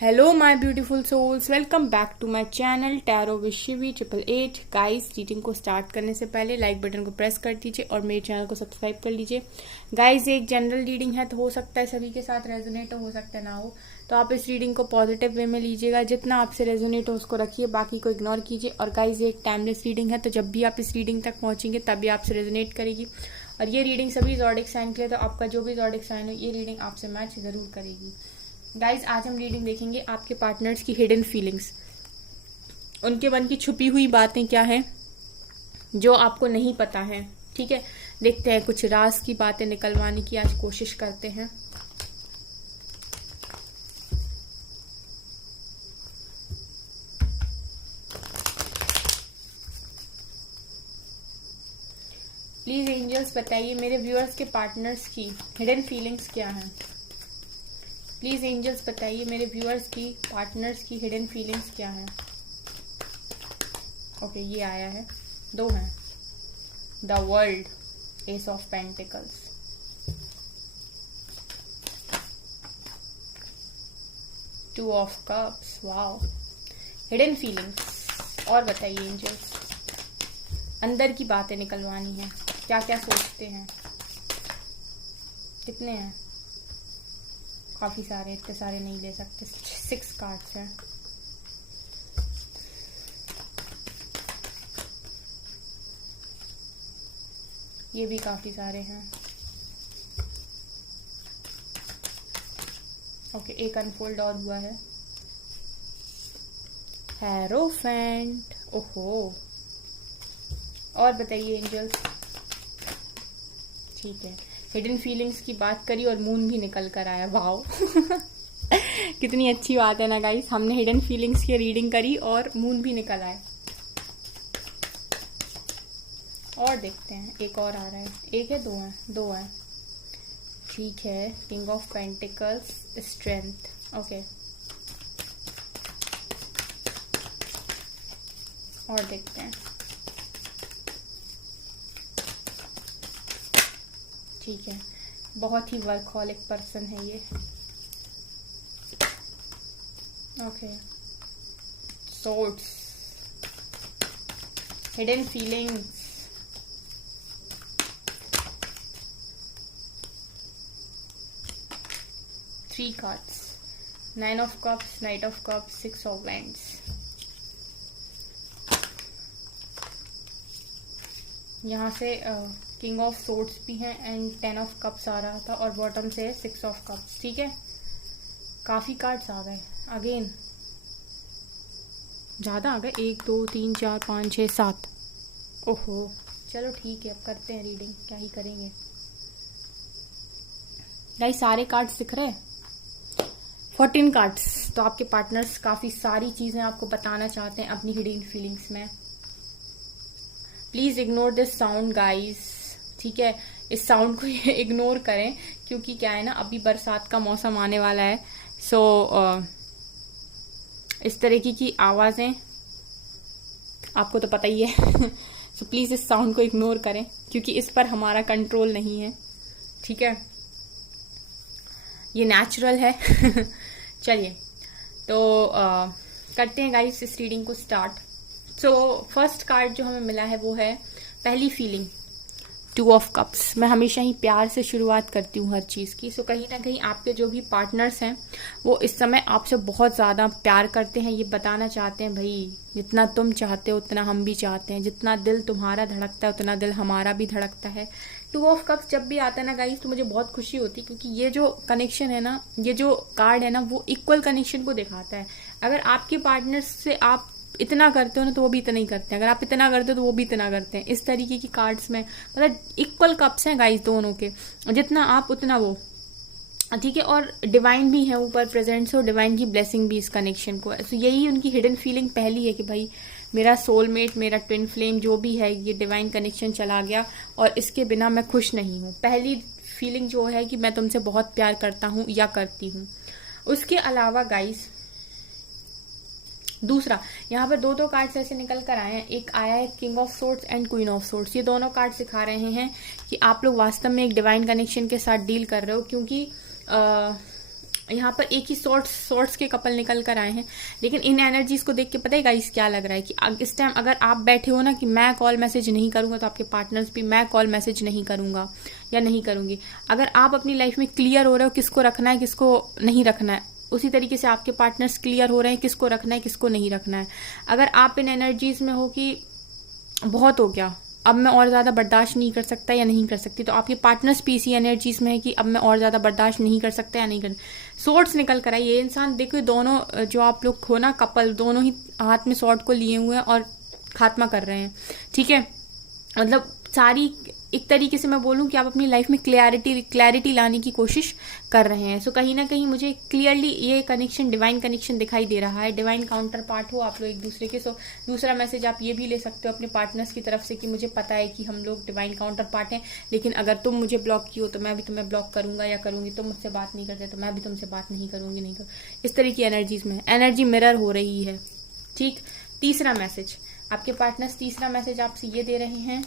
Hello my beautiful souls, welcome back to my channel tarot with Shivi 888। Guys, reading को start करने से पहले like button को press कर दीजिए और मेरे चैनल को सब्सक्राइब कर लीजिए। गाइस, एक जनरल रीडिंग है तो हो सकता है सभी के साथ रेजोनेट हो सकता है ना हो, तो आप इस रीडिंग को पॉजिटिव वे में लीजिएगा। जितना आपसे रेजोनेट हो उसको रखिए, बाकी को इग्नोर कीजिए। और गाइस, ये एक टाइमलेस रीडिंग है, तो जब भी आप इस रीडिंग तक पहुंचेंगे तभी आपसे रेजोनेट करेगी। और ये रीडिंग सभी ज़ोडिक साइन के लिए, तो आपका जो भी ज़ोडिक साइन हो ये रीडिंग आपसे मैच जरूर करेगी। गाइज, आज हम रीडिंग देखेंगे आपके पार्टनर्स की हिडन फीलिंग्स, उनके मन की छुपी हुई बातें क्या है जो आपको नहीं पता है। ठीक है, देखते हैं, कुछ राज की बातें निकलवाने की आज कोशिश करते हैं। प्लीज एंजल्स बताइए मेरे व्यूअर्स के पार्टनर्स की हिडन फीलिंग्स क्या है। प्लीज एंजल्स बताइए मेरे व्यूअर्स की पार्टनर्स की हिडन फीलिंग्स क्या है। ओके, ये आया है, दो हैं, the world, S of pentacles, two of cups. Wow, hidden feelings. और बताइए एंजल्स, अंदर की बातें निकलवानी है, क्या क्या सोचते हैं। कितने हैं? काफी सारे, इतने सारे नहीं ले सकते, 6 कार्ड्स हैं। ये भी काफी सारे हैं। ओके, एक अनफोल्ड और हुआ है, हेरोफेंट। ओहो, और बताइए एंजल्स। ठीक है, हिडन फीलिंग्स की बात करी और मून भी निकल कर आया। वाओ कितनी अच्छी बात है ना गाइस, हमने हिडन फीलिंग्स की रीडिंग करी और मून भी निकल आए। और देखते हैं, एक और आ रहा है, एक है, दो है, दो है। ठीक है, king of pentacles, strength. Okay, और देखते हैं। ठीक है, बहुत ही वर्कहॉलिक पर्सन है ये। Okay, swords, hidden feelings, three cards, 9 of cups, night of cups, 6 of wands. यहाँ से किंग ऑफ सोर्ड्स भी हैं एंड 10 ऑफ कप्स आ रहा था और बॉटम से 6 ऑफ कप्स। ठीक है, काफी कार्ड्स आ गए। अगेन ज्यादा आ गए, 1 2 3 4 5 6 7। ओहो, चलो ठीक है, अब करते हैं रीडिंग, क्या ही करेंगे। गाइस, सारे कार्ड्स दिख रहे हैं, 14 कार्ड्स। तो आपके पार्टनर्स काफी सारी चीजें आपको बताना चाहते हैं अपनी हिडन फीलिंग्स में। Please ignore this sound guys. ठीक है, इस साउंड को इग्नोर करें, क्योंकि क्या है ना, अभी बरसात का मौसम आने वाला है। सो इस तरीके की आवाजें आपको तो पता ही है सो प्लीज इस साउंड को इग्नोर करें, क्योंकि इस पर हमारा कंट्रोल नहीं है। ठीक है, ये नेचुरल है चलिए, तो करते हैं गाइस इस रीडिंग को स्टार्ट। सो फर्स्ट कार्ड जो हमें मिला है वो है पहली फीलिंग, 2 ऑफ कप्स। मैं हमेशा ही प्यार से शुरुआत करती हूँ हर चीज़ की। सो कहीं ना कहीं आपके जो भी पार्टनर्स हैं वो इस समय आपसे बहुत ज़्यादा प्यार करते हैं। ये बताना चाहते हैं, भाई जितना तुम चाहते हो उतना हम भी चाहते हैं, जितना दिल तुम्हारा धड़कता है उतना दिल हमारा भी धड़कता है। 2 ऑफ कप्स जब भी आता है ना गाइस, तो मुझे बहुत खुशी होती है, क्योंकि ये जो कनेक्शन है ना, ये जो कार्ड है ना, वो इक्वल कनेक्शन को दिखाता है। अगर आपके पार्टनर से आप इतना करते हो ना, तो वो भी इतना ही करते हैं। अगर आप इतना करते हो तो वो भी इतना करते हैं। इस तरीके की कार्ड्स में मतलब इक्वल कप्स हैं गाइस दोनों के, जितना आप उतना वो। ठीक है, और डिवाइन भी है ऊपर प्रेजेंट, सो डिवाइन की ब्लेसिंग भी इस कनेक्शन को है। सो यही उनकी हिडन फीलिंग पहली है कि भाई मेरा सोलमेट, मेरा ट्विन फ्लेम जो भी है, ये डिवाइन कनेक्शन चला गया और इसके बिना मैं खुश नहीं हूँ। पहली फीलिंग जो है कि मैं तुमसे बहुत प्यार करता हूँ या करती हूँ। उसके अलावा गाइस, दूसरा, यहाँ पर दो कार्ड्स ऐसे निकल कर आए हैं। एक आया है king of swords and queen of swords. ये दोनों कार्ड सिखा रहे हैं कि आप लोग वास्तव में एक डिवाइन कनेक्शन के साथ डील कर रहे हो, क्योंकि यहाँ पर एक ही सॉर्ट्स के कपल निकल कर आए हैं, लेकिन इन एनर्जीज को देख के पता है गाइस क्या लग रहा है कि इस टाइम अगर आप बैठे हो ना कि मैं कॉल मैसेज नहीं करूंगा, तो आपके पार्टनर्स भी मैं कॉल मैसेज नहीं करूंगा या नहीं करूंगी। अगर आप अपनी लाइफ में क्लियर हो रहे हो किसको रखना है किसको नहीं रखना है, उसी तरीके से आपके पार्टनर्स क्लियर हो रहे हैं किसको रखना है किसको नहीं रखना है। अगर आप इन एनर्जीज में हो कि बहुत हो गया, अब मैं और ज्यादा बर्दाश्त नहीं कर सकता या नहीं कर सकती, तो आपके पार्टनर्स भी इसी एनर्जीज में है कि अब मैं और ज्यादा बर्दाश्त नहीं कर सकता या नहीं कर। स्वॉर्ड्स निकल कर आई, ये इंसान देखो दोनों जो आप लोग हो ना कपल, दोनों ही हाथ में स्वॉर्ड को लिए हुए हैं और खात्मा कर रहे हैं। ठीक है, मतलब सारी एक तरीके से मैं बोलूं कि आप अपनी लाइफ में क्लैरिटी लाने की कोशिश कर रहे हैं। सो कहीं ना कहीं मुझे क्लियरली ये कनेक्शन डिवाइन कनेक्शन दिखाई दे रहा है। डिवाइन काउंटर पार्ट हो आप लोग एक दूसरे के। सो दूसरा मैसेज आप ये भी ले सकते हो अपने पार्टनर्स की तरफ से कि मुझे पता है कि हम लोग डिवाइन काउंटर पार्ट हैं, लेकिन अगर तुम मुझे ब्लॉक किए हो तो मैं भी तुम्हें ब्लॉक करूंगा या करूंगी, तुम मुझसे बात नहीं करते तो मैं भी तुमसे बात नहीं करूंगी, नहीं करूँ। इस तरह की एनर्जीज में एनर्जी मिरर हो रही है। ठीक, तीसरा मैसेज आपके पार्टनर्स, तीसरा मैसेज आपसे ये दे रहे हैं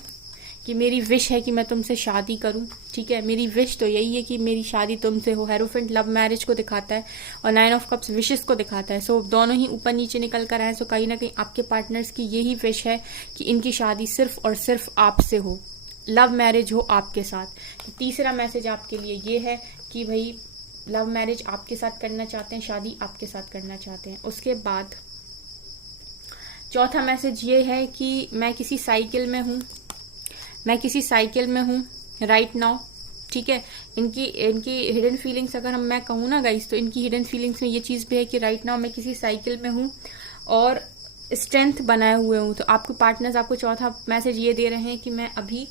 कि मेरी विश है कि मैं तुमसे शादी करूं। ठीक है, मेरी विश तो यही है कि मेरी शादी तुमसे हो। हेरोफेंट लव मैरिज को दिखाता है और 9 ऑफ कप्स विशेस को दिखाता है। सो दोनों ही ऊपर नीचे निकल कर आए। सो कहीं ना कहीं आपके पार्टनर्स की यही विश है कि इनकी शादी सिर्फ और सिर्फ आपसे हो, लव मैरिज हो आपके साथ। तो तीसरा मैसेज आपके लिए ये है कि भाई लव मैरिज आपके साथ करना चाहते हैं, शादी आपके साथ करना चाहते हैं। उसके बाद चौथा मैसेज ये है कि मैं किसी साइकिल में हूँ राइट नाउ। ठीक है, इनकी हिडन फीलिंग्स अगर मैं कहूँ ना गाइस, तो इनकी हिडन फीलिंग्स में ये चीज भी है कि राइट नाउ मैं किसी साइकिल में हूँ और स्ट्रेंथ बनाए हुए हूँ। तो आपके पार्टनर्स आपको चौथा मैसेज ये दे रहे हैं कि मैं अभी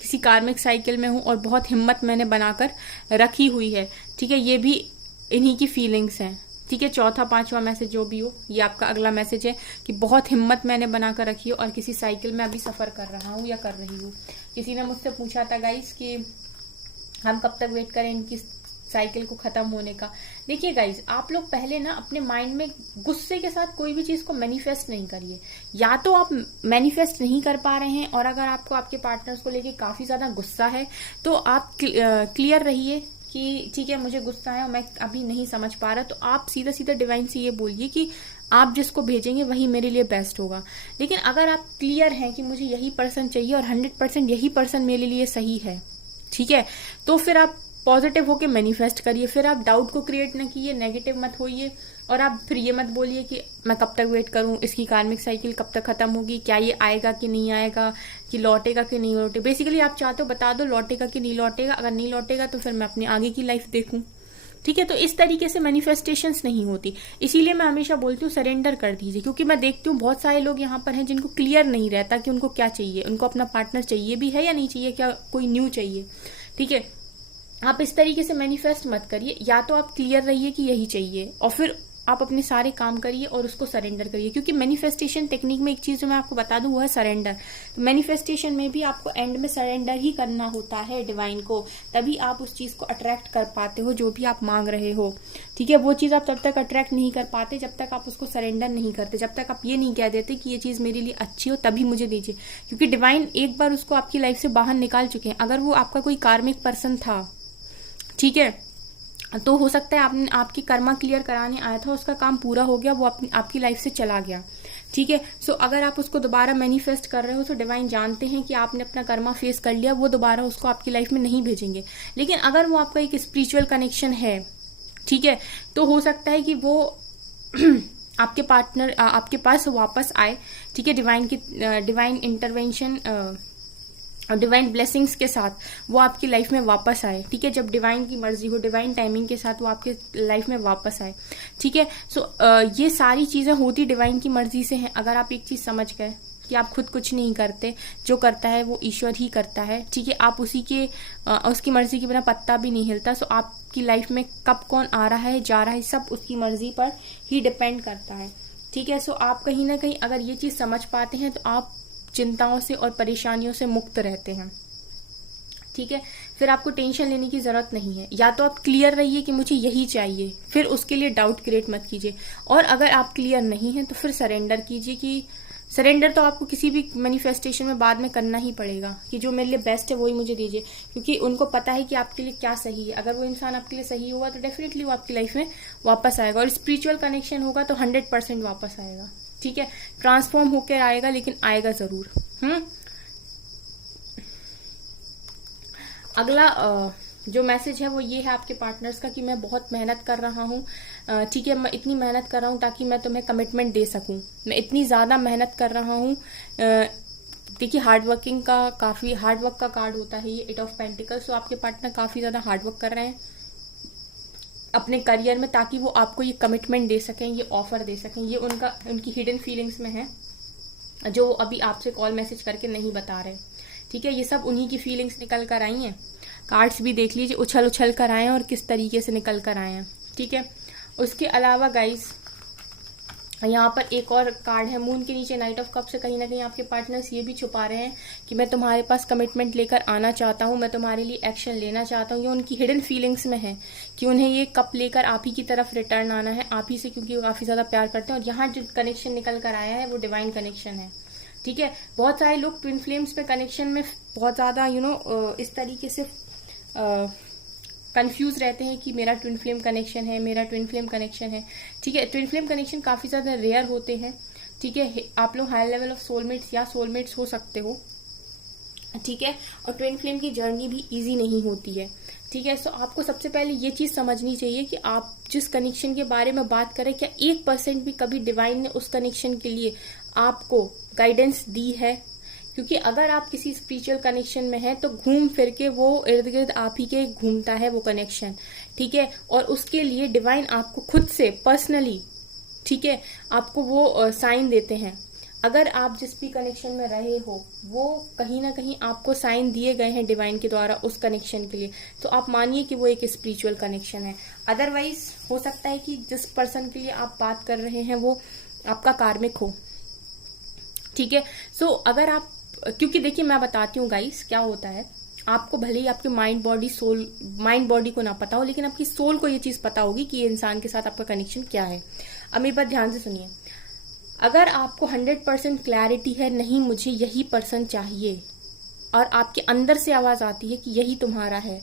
किसी कार्मिक साइकिल में हूँ और बहुत हिम्मत मैंने बनाकर रखी हुई है। ठीक है, ये भी इन्हीं की फीलिंग्स हैं। ठीक है, चौथा पांचवा मैसेज जो भी हो, ये आपका अगला मैसेज है कि बहुत हिम्मत मैंने बनाकर रखी है और किसी साइकिल में अभी सफर कर रहा हूँ या कर रही हूँ। किसी ने मुझसे पूछा था गाइस कि हम कब तक वेट करें इनकी साइकिल को खत्म होने का। देखिए गाइस, आप लोग पहले ना अपने माइंड में गुस्से के साथ कोई भी चीज को मैनिफेस्ट नहीं करिए। या तो आप मैनिफेस्ट नहीं कर पा रहे हैं और अगर आपको आपके पार्टनर्स को लेके काफी ज्यादा गुस्सा है तो आप क्लियर रहिए कि ठीक है मुझे गुस्सा है और मैं अभी नहीं समझ पा रहा, तो आप सीधा सीधा डिवाइन से ये बोलिए कि आप जिसको भेजेंगे वही मेरे लिए बेस्ट होगा। लेकिन अगर आप क्लियर हैं कि मुझे यही पर्सन चाहिए और 100% यही पर्सन मेरे लिए सही है, ठीक है, तो फिर आप पॉजिटिव होके मैनिफेस्ट करिए। फिर आप डाउट को क्रिएट न कीजिए, नेगेटिव मत होइए और आप फिर ये मत बोलिए कि मैं कब तक वेट करूं, इसकी कार्मिक साइकिल कब तक खत्म होगी, क्या ये आएगा कि नहीं आएगा, कि लौटेगा कि नहीं लौटेगा। बेसिकली आप चाहते हो बता दो लौटेगा कि नहीं लौटेगा, अगर नहीं लौटेगा तो फिर मैं अपनी आगे की लाइफ देखूं। ठीक है, तो इस तरीके से मैनिफेस्टेशंस नहीं होती। इसीलिए मैं हमेशा बोलती हूँ सरेंडर कर दीजिए, क्योंकि मैं देखती हूँ बहुत सारे लोग यहाँ पर हैं जिनको क्लियर नहीं रहता कि उनको क्या चाहिए, उनको अपना पार्टनर चाहिए भी है या नहीं चाहिए, क्या कोई न्यू चाहिए। ठीक है, आप इस तरीके से मैनिफेस्ट मत करिए, या तो आप क्लियर रहिए कि यही चाहिए और फिर आप अपने सारे काम करिए और उसको सरेंडर करिए। क्योंकि मैनिफेस्टेशन टेक्निक में एक चीज जो मैं आपको बता दूं वो है सरेंडर। तो मैनिफेस्टेशन में भी आपको एंड में सरेंडर ही करना होता है डिवाइन को, तभी आप उस चीज को अट्रैक्ट कर पाते हो जो भी आप मांग रहे हो। ठीक है, वो चीज आप तब तक अट्रैक्ट नहीं कर पाते जब तक आप उसको सरेंडर नहीं करते, जब तक आप ये नहीं कह देते कि ये चीज मेरे लिए अच्छी हो तभी मुझे दीजिए। क्योंकि डिवाइन एक बार उसको आपकी लाइफ से बाहर निकाल चुके हैं। अगर वो आपका कोई कार्मिक पर्सन था, ठीक है, तो हो सकता है आपकी कर्मा क्लियर कराने आया था, उसका काम पूरा हो गया, वो आपकी लाइफ से चला गया। ठीक है, सो अगर आप उसको दोबारा मैनिफेस्ट कर रहे हो तो डिवाइन जानते हैं कि आपने अपना कर्मा फेस कर लिया, वो दोबारा उसको आपकी लाइफ में नहीं भेजेंगे। लेकिन अगर वो आपका एक स्पिरिचुअल कनेक्शन है, ठीक है, तो हो सकता है कि वो आपके पार्टनर आपके पास वापस आए। ठीक है, डिवाइन इंटरवेंशन और डिवाइन ब्लेसिंग्स के साथ वो आपकी लाइफ में वापस आए। ठीक है, जब डिवाइन की मर्जी हो, डिवाइन टाइमिंग के साथ वो आपके लाइफ में वापस आए। ठीक है, सो ये सारी चीजें होती डिवाइन की मर्जी से हैं। अगर आप एक चीज समझ गए कि आप खुद कुछ नहीं करते, जो करता है वो ईश्वर ही करता है। ठीक है, आप उसकी मर्जी के बिना पत्ता भी नहीं हिलता। सो आपकी लाइफ में कब कौन आ रहा है जा रहा है सब उसकी मर्जी पर ही डिपेंड करता है। ठीक है, सो आप कहीं ना कहीं अगर ये चीज समझ पाते हैं तो आप चिंताओं से और परेशानियों से मुक्त रहते हैं। ठीक है, फिर आपको टेंशन लेने की जरूरत नहीं है। या तो आप क्लियर रहिए कि मुझे यही चाहिए, फिर उसके लिए डाउट क्रिएट मत कीजिए। और अगर आप क्लियर नहीं हैं तो फिर सरेंडर कीजिए कि सरेंडर तो आपको किसी भी मैनिफेस्टेशन में बाद में करना ही पड़ेगा कि जो मेरे लिए बेस्ट है वही मुझे दीजिए, क्योंकि उनको पता है कि आपके लिए क्या सही है। अगर वो इंसान आपके लिए सही होगा तो डेफिनेटली वो आपकी लाइफ में वापस आएगा, और स्पिरिचुअल कनेक्शन होगा तो 100% वापस आएगा। ठीक है, ट्रांसफॉर्म होकर आएगा, लेकिन आएगा जरूर। अगला जो मैसेज है वो ये है आपके पार्टनर्स का कि मैं बहुत मेहनत कर रहा हूँ। ठीक है, मैं इतनी मेहनत कर रहा हूँ ताकि मैं तुम्हें कमिटमेंट दे सकूं। मैं इतनी ज्यादा मेहनत कर रहा हूँ। देखिए, हार्डवर्किंग का काफी हार्डवर्क का कार्ड होता है ये 8 ऑफ पेंटिकल्स। तो आपके पार्टनर काफी ज्यादा हार्डवर्क कर रहे हैं अपने करियर में, ताकि वो आपको ये कमिटमेंट दे सकें, ये ऑफर दे सकें। ये उनकी हिडन फीलिंग्स में है, जो अभी आपसे कॉल मैसेज करके नहीं बता रहे। ठीक है, ये सब उन्हीं की फीलिंग्स निकल कर आई हैं। कार्ड्स भी देख लीजिए, उछल उछल कर आए हैं और किस तरीके से निकल कर आए हैं। ठीक है, उसके अलावा गाइस यहाँ पर एक और कार्ड है मून के नीचे नाइट ऑफ कप से। कहीं ना कहीं आपके पार्टनर्स ये भी छुपा रहे हैं कि मैं तुम्हारे पास कमिटमेंट लेकर आना चाहता हूँ, मैं तुम्हारे लिए एक्शन लेना चाहता हूँ। ये उनकी हिडन फीलिंग्स में है कि उन्हें ये कप लेकर आप ही की तरफ रिटर्न आना है, आप ही से, क्योंकि वो काफी ज्यादा प्यार करते हैं। और यहाँ जो कनेक्शन निकल कर आया है वो डिवाइन कनेक्शन है। ठीक है, बहुत सारे लोग ट्विन फ्लेम्स पे कनेक्शन में बहुत ज्यादा इस तरीके से कंफ्यूज रहते हैं कि मेरा ट्विन फ्लेम कनेक्शन है, मेरा ट्विन फ्लेम कनेक्शन है। ठीक है, ट्विन फ्लेम कनेक्शन काफी ज्यादा रेयर होते हैं। ठीक है, आप लोग हाई लेवल ऑफ सोलमेट्स या सोलमेट्स हो सकते हो। ठीक है, और ट्विन फ्लेम की जर्नी भी इजी नहीं होती है। ठीक है, सो आपको सबसे पहले ये चीज समझनी चाहिए कि आप जिस कनेक्शन के बारे में बात करें, क्या 1% भी कभी डिवाइन ने उस कनेक्शन के लिए आपको गाइडेंस दी है? क्योंकि अगर आप किसी स्पिरिचुअल कनेक्शन में हैं तो घूम फिर के वो इर्द गिर्द आप ही के घूमता है वो कनेक्शन। ठीक है, और उसके लिए डिवाइन आपको खुद से पर्सनली, ठीक है, आपको वो साइन देते हैं। अगर आप जिस भी कनेक्शन में रहे हो वो कहीं ना कहीं आपको साइन दिए गए हैं डिवाइन के द्वारा उस कनेक्शन के लिए, तो आप मानिए कि वो एक स्पिरिचुअल कनेक्शन है। अदरवाइज हो सकता है कि जिस पर्सन के लिए आप बात कर रहे हैं वो आपका कार्मिक हो। ठीक है, सो अगर आप, क्योंकि देखिए मैं बताती हूँ गाइस क्या होता है, आपको भले ही आपके माइंड बॉडी को ना पता हो, लेकिन आपकी सोल को ये चीज पता होगी कि ये इंसान के साथ आपका कनेक्शन क्या है। अब मेरी बात ध्यान से सुनिए, अगर आपको 100% क्लैरिटी है नहीं मुझे यही पर्सन चाहिए, और आपके अंदर से आवाज आती है कि यही तुम्हारा है,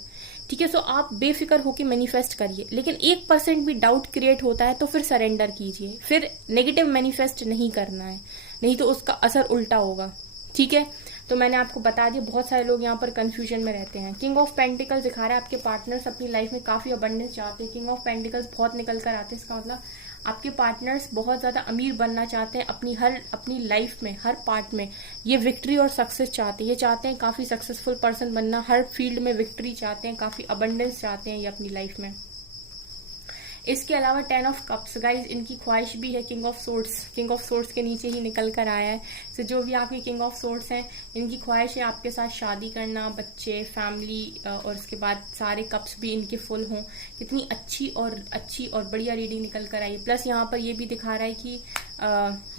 ठीक है, सो आप बेफिक्र होकर मैनिफेस्ट करिए। लेकिन 1% भी डाउट क्रिएट होता है तो फिर सरेंडर कीजिए, फिर नेगेटिव मैनिफेस्ट नहीं करना है, नहीं तो उसका असर उल्टा होगा। ठीक है, तो मैंने आपको बता दिया, बहुत सारे लोग यहाँ पर कंफ्यूजन में रहते हैं। किंग ऑफ पेंटिकल्स दिखा रहा है आपके पार्टनर्स अपनी लाइफ में काफी अबंडेंस चाहते हैं। किंग ऑफ पेंटिकल्स बहुत निकल कर आते हैं, इसका मतलब आपके पार्टनर्स बहुत ज्यादा अमीर बनना चाहते हैं अपनी लाइफ में हर पार्ट में। ये विक्ट्री और सक्सेस चाहते हैं, ये चाहते हैं काफी सक्सेसफुल पर्सन बनना, हर फील्ड में विक्ट्री चाहते हैं, काफी अबंडेंस चाहते हैं ये अपनी लाइफ में। इसके अलावा 10 ऑफ कप्स गाइज, इनकी ख्वाहिश भी है किंग ऑफ सोर्ट्स के नीचे ही निकल कर आया है। तो जो भी आपके किंग ऑफ सोर्ट्स हैं, इनकी ख्वाहिश है आपके साथ शादी करना, बच्चे, फैमिली, और उसके बाद सारे कप्स भी इनके फुल हों। कितनी अच्छी और बढ़िया रीडिंग निकल कर आई है। प्लस यहाँ पर ये भी दिखा रहा है कि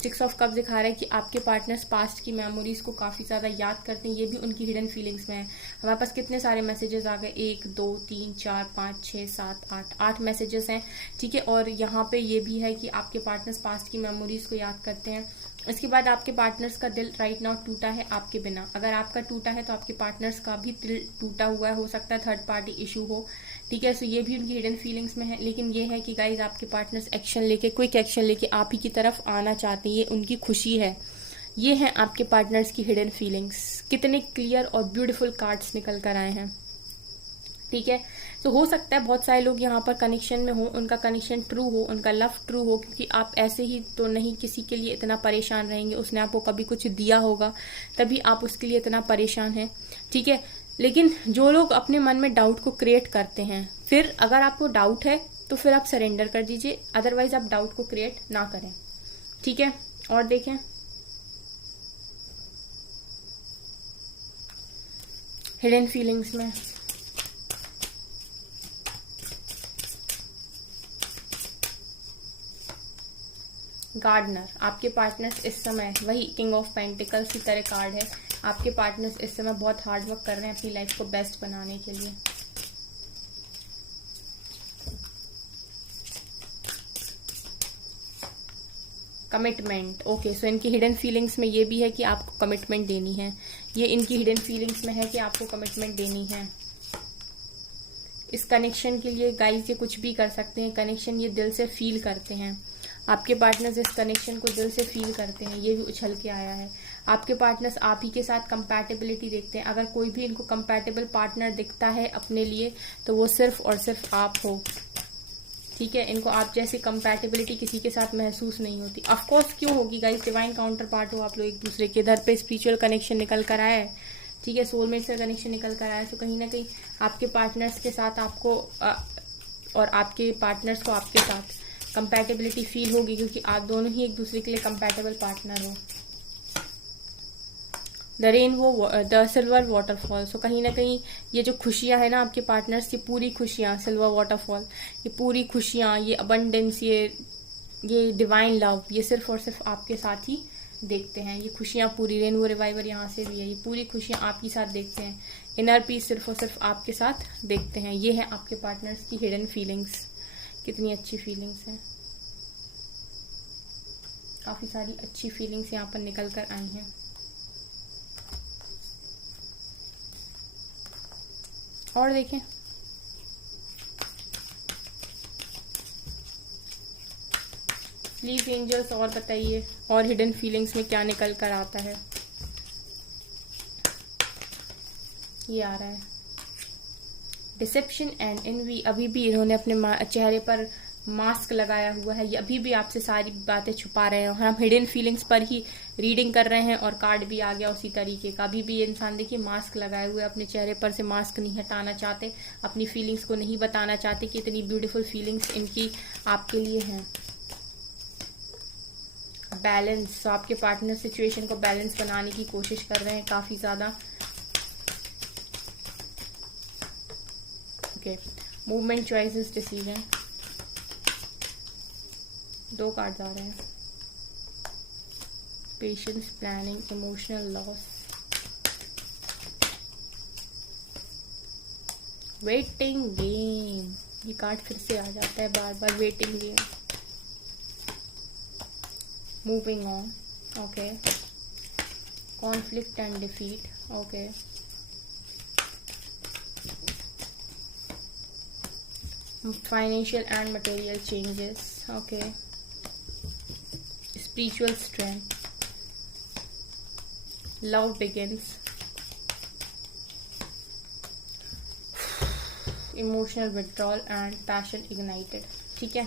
6 ऑफ कप्स दिखा रहा है कि आपके पार्टनर्स पास्ट की मेमोरीज को काफी ज्यादा याद करते हैं, ये भी उनकी हिडन फीलिंग्स में है। हमारे पास कितने सारे मैसेजेस आ गए, 1 2 3 4 5 6 7 8 मैसेजेस हैं। ठीक है, और यहाँ पे ये भी है कि आपके पार्टनर्स पास्ट की मेमोरीज को याद करते हैं। इसके बाद आपके पार्टनर्स का दिल राइट नाउ टूटा है आपके बिना। अगर आपका टूटा है तो आपके पार्टनर्स का भी दिल टूटा हुआ है, हो सकता है थर्ड पार्टी इशू हो। ठीक है, सो ये भी उनकी हिडन फीलिंग्स में है। लेकिन ये है कि गाइज आपके पार्टनर्स एक्शन लेके, क्विक एक्शन लेके आप ही की तरफ आना चाहते हैं, ये उनकी खुशी है। ये है आपके पार्टनर्स की हिडन फीलिंग्स। कितने क्लियर और ब्यूटीफुल कार्ड्स निकल कर आए हैं। ठीक है, तो हो सकता है बहुत सारे लोग यहाँ पर कनेक्शन में हो, उनका कनेक्शन ट्रू हो, उनका लव ट्रू हो, क्योंकि आप ऐसे ही तो नहीं किसी के लिए इतना परेशान रहेंगे। उसने आपको कभी कुछ दिया होगा तभी आप उसके लिए इतना परेशान हैं। ठीक है, लेकिन जो लोग अपने मन में डाउट को क्रिएट करते हैं, फिर अगर आपको डाउट है तो फिर आप सरेंडर कर दीजिए, अदरवाइज आप डाउट को क्रिएट ना करें। ठीक है, और देखें हिडन फीलिंग्स में गार्डनर, आपके पार्टनर्स इस समय वही किंग ऑफ पेंटिकल्स की तरह कार्ड है। आपके पार्टनर्स इस समय बहुत हार्ड वर्क कर रहे हैं अपनी लाइफ को बेस्ट बनाने के लिए। कमिटमेंट। ओके, सो इनकी हिडन फीलिंग्स में ये भी है कि आपको कमिटमेंट देनी है। ये इनकी हिडन फीलिंग्स में है कि आपको कमिटमेंट देनी है। इस कनेक्शन के लिए गाइस ये कुछ भी कर सकते हैं। कनेक्शन ये दिल से फील करते हैं। आपके पार्टनर्स इस कनेक्शन को दिल से फील करते हैं। ये भी उछल के आया है। आपके पार्टनर्स आप ही के साथ कंपैटिबिलिटी देखते हैं। अगर कोई भी इनको कंपैटिबल पार्टनर दिखता है अपने लिए तो वो सिर्फ और सिर्फ आप हो। ठीक है, इनको आप जैसी कंपैटिबिलिटी किसी के साथ महसूस नहीं होती। ऑफ कोर्स क्यों होगी गाइस, डिवाइन काउंटर पार्ट हो आप लोग एक दूसरे के। इधर पे स्पिरिचुअल कनेक्शन निकल कर आया है। ठीक है, सोलमेट से कनेक्शन निकल कर आया है। तो कहीं ना कहीं आपके पार्टनर्स के साथ आपको और आपके पार्टनर्स को आपके साथ कंपैटिबिलिटी फील होगी, क्योंकि आप दोनों ही एक दूसरे के लिए कंपैटिबल पार्टनर हो। The rainbow, the silver waterfall. So कहीं ना कहीं ये जो खुशियां है ना आपके पार्टनर्स की, पूरी खुशियां, सिल्वर वाटरफॉल, ये पूरी खुशियां, ये अबंडेंस, ये डिवाइन लव, ये सिर्फ और सिर्फ आपके साथ ही देखते हैं। ये खुशियां पूरी, रेनबो रिवाइवर यहाँ से भी है, ये पूरी खुशियां आपके साथ देखते हैं। इनर पीस सिर्फ और सिर्फ आपके साथ देखते हैं। ये है आपके पार्टनर्स की हिडन फीलिंग्स। कितनी अच्छी फीलिंग्स हैं, काफी सारी अच्छी फीलिंग्स यहाँ पर निकल कर आई हैं। और देखें, प्लीज एंजल्स और बताइए और हिडन फीलिंग्स में क्या निकल कर आता है। ये आ रहा है डिसेप्शन एंड एनवी। अभी भी इन्होंने अपने चेहरे पर मास्क लगाया हुआ है। ये अभी भी आपसे सारी बातें छुपा रहे हैं। हम हिडन फीलिंग्स पर ही रीडिंग कर रहे हैं और कार्ड भी आ गया उसी तरीके का। अभी भी ये इंसान देखिए मास्क लगाए हुए, अपने चेहरे पर से मास्क नहीं हटाना चाहते, अपनी फीलिंग्स को नहीं बताना चाहते कि इतनी ब्यूटीफुल फीलिंग्स इनकी आपके लिए हैं। बैलेंस, तो आपके पार्टनर सिचुएशन को बैलेंस बनाने की कोशिश कर रहे हैं काफी ज्यादा। Okay, movement, choices, decision. 2 cards आ रहे हैं। Patience, planning, emotional loss, waiting game. ये कार्ड फिर से आ जाता है बार बार, waiting game. Moving on, okay. Conflict and defeat, okay. Financial and material changes, okay. Spiritual strength, love begins, emotional withdrawal and passion ignited. ठीक है,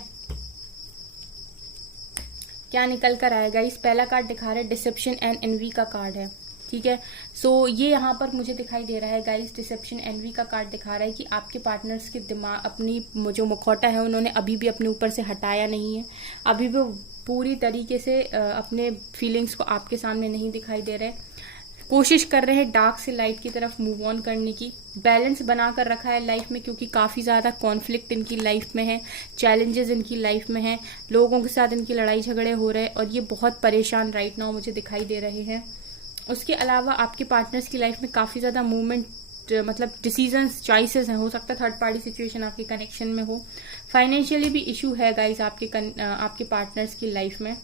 क्या निकल कर आएगा। इस पहला कार्ड दिखा रहा है डिसेप्शन एंड एनवी का कार्ड है। ठीक है, सो ये यहाँ पर मुझे दिखाई दे रहा है गाइस, डिसेप्शन एनवी का कार्ड दिखा रहा है कि आपके पार्टनर्स के दिमाग, अपनी जो मुखौटा है उन्होंने अभी भी अपने ऊपर से हटाया नहीं है। अभी भी पूरी तरीके से अपने फीलिंग्स को आपके सामने नहीं दिखाई दे रहे। कोशिश कर रहे हैं डार्क से लाइट की तरफ मूव ऑन करने की। बैलेंस बनाकर रखा है लाइफ में, क्योंकि काफी ज्यादा कॉन्फ्लिक्ट इनकी लाइफ में है, चैलेंजेस इनकी लाइफ में है, लोगों के साथ इनकी लड़ाई झगड़े हो रहे हैं और ये बहुत परेशान राइट नाउ मुझे दिखाई दे रहे हैं। उसके अलावा आपके पार्टनर्स की लाइफ में काफी ज्यादा मूवमेंट, मतलब डिसीजंस, चॉइसेस हैं। हो सकता है थर्ड पार्टी सिचुएशन आपके कनेक्शन में हो। फाइनेंशियली भी इशू है गाइस आपके पार्टनर्स की लाइफ में।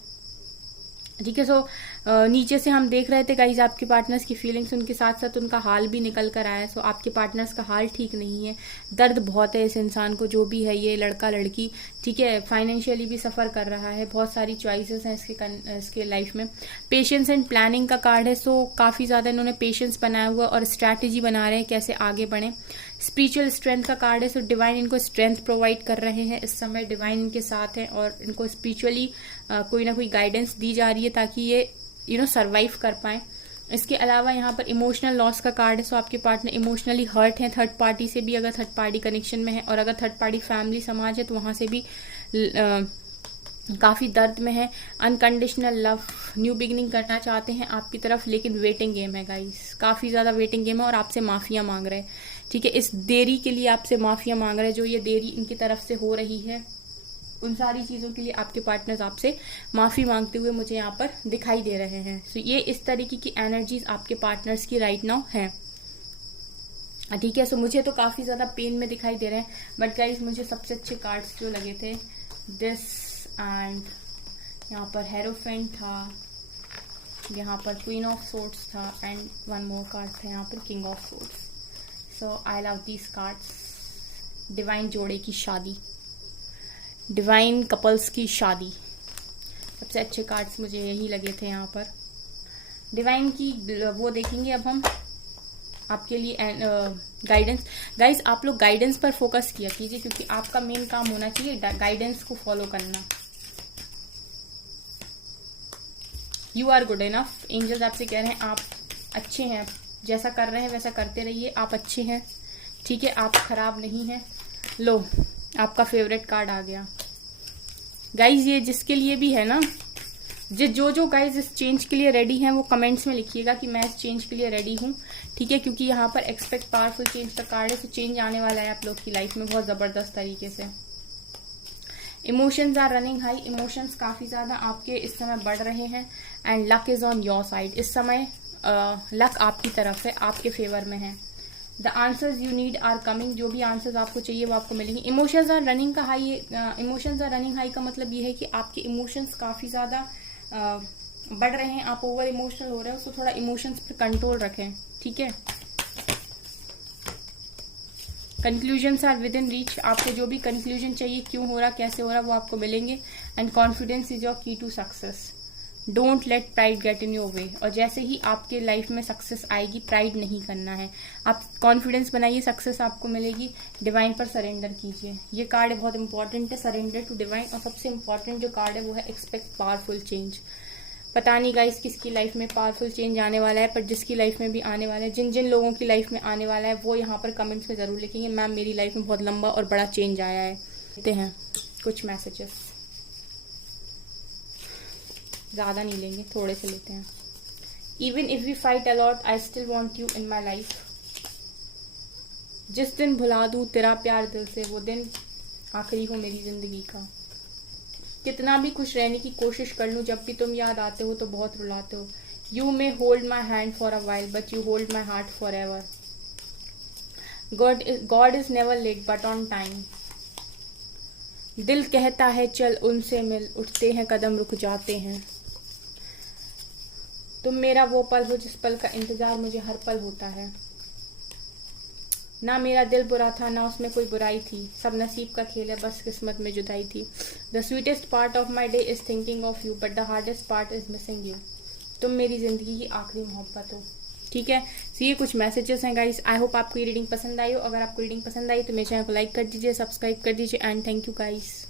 ठीक है, सो नीचे से हम देख रहे थे गाइज आपके पार्टनर्स की फीलिंग्स, उनके साथ साथ उनका हाल भी निकल कर आया। सो आपके पार्टनर्स का हाल ठीक नहीं है, दर्द बहुत है इस इंसान को, जो भी है ये लड़का लड़की। ठीक है, फाइनेंशियली भी सफर कर रहा है, बहुत सारी चॉइसेस हैं इसके लाइफ में। पेशेंस एंड प्लानिंग का कार्ड है। सो काफी ज्यादा इन्होंने पेशेंस बनाया हुआ और स्ट्रैटेजी बना रहे हैं कैसे आगे बढ़े। स्पिरिचुअल स्ट्रेंथ का कार्ड है। सो डिवाइन इनको स्ट्रेंथ प्रोवाइड कर रहे हैं इस समय, डिवाइन इनके साथ है और इनको स्पिरिचुअली कोई ना कोई गाइडेंस दी जा रही है ताकि ये सर्वाइव कर पाए। इसके अलावा यहाँ पर इमोशनल लॉस का कार्ड है। सो आपके पार्टनर इमोशनली हर्ट है थर्ड पार्टी से भी, अगर थर्ड पार्टी कनेक्शन में है, और अगर थर्ड पार्टी फैमिली समाज है तो वहां से भी काफी दर्द में है। अनकंडीशनल लव, न्यू बिगिनिंग करना चाहते हैं आपकी तरफ, लेकिन वेटिंग गेम है गाइस, काफी ज्यादा वेटिंग गेम है और आपसे माफिया मांग रहे हैं। ठीक है, इस देरी के लिए आपसे माफिया मांग रहे हैं, जो ये देरी इनकी तरफ से हो रही है उन सारी चीजों के लिए आपके पार्टनर्स आपसे माफी मांगते हुए मुझे यहाँ पर दिखाई दे रहे हैं। सो ये इस तरीके की एनर्जीज आपके पार्टनर्स की राइट नाउ है। ठीक है, सो मुझे तो काफी ज्यादा पेन में दिखाई दे रहे हैं, बट गाइस मुझे सबसे अच्छे कार्ड्स जो लगे थे दिस एंड यहाँ पर हेरोफेंट था, यहाँ पर क्वीन ऑफ सोर्ड्स था एंड वन मोर कार्ड था यहाँ पर king of swords. So I love these cards. Divine जोड़े की शादी, डिवाइन कपल्स की शादी, सबसे अच्छे कार्ड्स मुझे यही लगे थे यहाँ पर। डिवाइन की वो देखेंगे अब हम आपके लिए गाइडेंस। गाइस आप लोग गाइडेंस पर फोकस किया कीजिए, क्योंकि आपका मेन काम होना चाहिए गाइडेंस को फॉलो करना। You are good enough. Angels आपसे कह रहे हैं आप अच्छे हैं, जैसा कर रहे हैं वैसा करते रहिए, आप अच्छे हैं, ठीक है, आप खराब नहीं हैं। लो आपका फेवरेट कार्ड आ गया गाइज। ये जिसके लिए भी है ना, जो गाइज इस चेंज के लिए रेडी हैं वो कमेंट्स में लिखिएगा कि मैं इस चेंज के लिए रेडी हूँ, ठीक है, क्योंकि यहाँ पर एक्सपेक्ट पावरफुल चेंज का कार्ड है। तो चेंज आने वाला है आप लोग की लाइफ में बहुत जबरदस्त तरीके से। Emotions are running high, emotions काफी ज्यादा आपके इस समय बढ़ रहे हैं and luck is on your side. इस समय लक आपकी तरफ है, आपके फेवर में है। The answers you need are coming, जो भी आंसर्स आपको चाहिए वो आपको मिलेंगे। इमोशंस आर रनिंग का high, emotions are running high का मतलब ये है कि आपके इमोशंस काफी ज्यादा बढ़ रहे हैं, आप ओवर इमोशनल हो रहे हो, तो थोड़ा इमोशंस पर कंट्रोल रखें, ठीक है। Conclusions are within reach, आपको जो भी कंक्लूजन चाहिए, क्यों हो रहा, कैसे हो रहा, वो आपको मिलेंगे। And confidence is your key to success. Don't let pride get in your way. और जैसे ही आपके लाइफ में सक्सेस आएगी, प्राइड नहीं करना है, आप कॉन्फिडेंस बनाइए, सक्सेस आपको मिलेगी। डिवाइन पर सरेंडर कीजिए, ये कार्ड बहुत इंपॉर्टेंट है, सरेंडर टू डिवाइन। और सबसे इंपॉर्टेंट जो कार्ड है वो है एक्सपेक्ट पावरफुल चेंज। पता नहीं गाइस किसकी लाइफ में पावरफुल चेंज आने वाला है, पर जिसकी लाइफ में भी आने वाला है, जिन जिन लोगों की लाइफ में आने वाला है वो यहाँ पर कमेंट्स में जरूर लिखेंगे मैम मेरी लाइफ में बहुत लंबा और बड़ा चेंज आया है। लेते हैं कुछ मैसेजेस, ज्यादा नहीं लेंगे, थोड़े से लेते हैं। Even if we fight a lot I still want you in my life. जिस दिन भुला दूं तेरा प्यार दिल से, वो दिन आखिरी हो मेरी जिंदगी का। कितना भी खुश रहने की कोशिश कर लूं, जब भी तुम याद आते हो तो बहुत रुलाते हो। You may hold my hand for a while but you hold my heart forever. God is never late but on time. दिल कहता है चल उनसे मिल, उठते हैं कदम रुक जाते हैं। तुम मेरा वो पल हो जिस पल का इंतजार मुझे हर पल होता है। ना मेरा दिल बुरा था ना उसमें कोई बुराई थी, सब नसीब का खेल है, बस किस्मत में जुदाई थी। The sweetest part of my day is thinking of you but the hardest part is missing you. तुम मेरी जिंदगी की आखिरी मोहब्बत हो, ठीक है। तो ये कुछ मैसेजेस हैं गाइस। आई होप आपको ये रीडिंग पसंद आई हो। अगर आपको रीडिंग पसंद आई तो मेरे चैनल को लाइक कर दीजिए, सब्सक्राइब कर दीजिए एंड थैंक यू गाइस।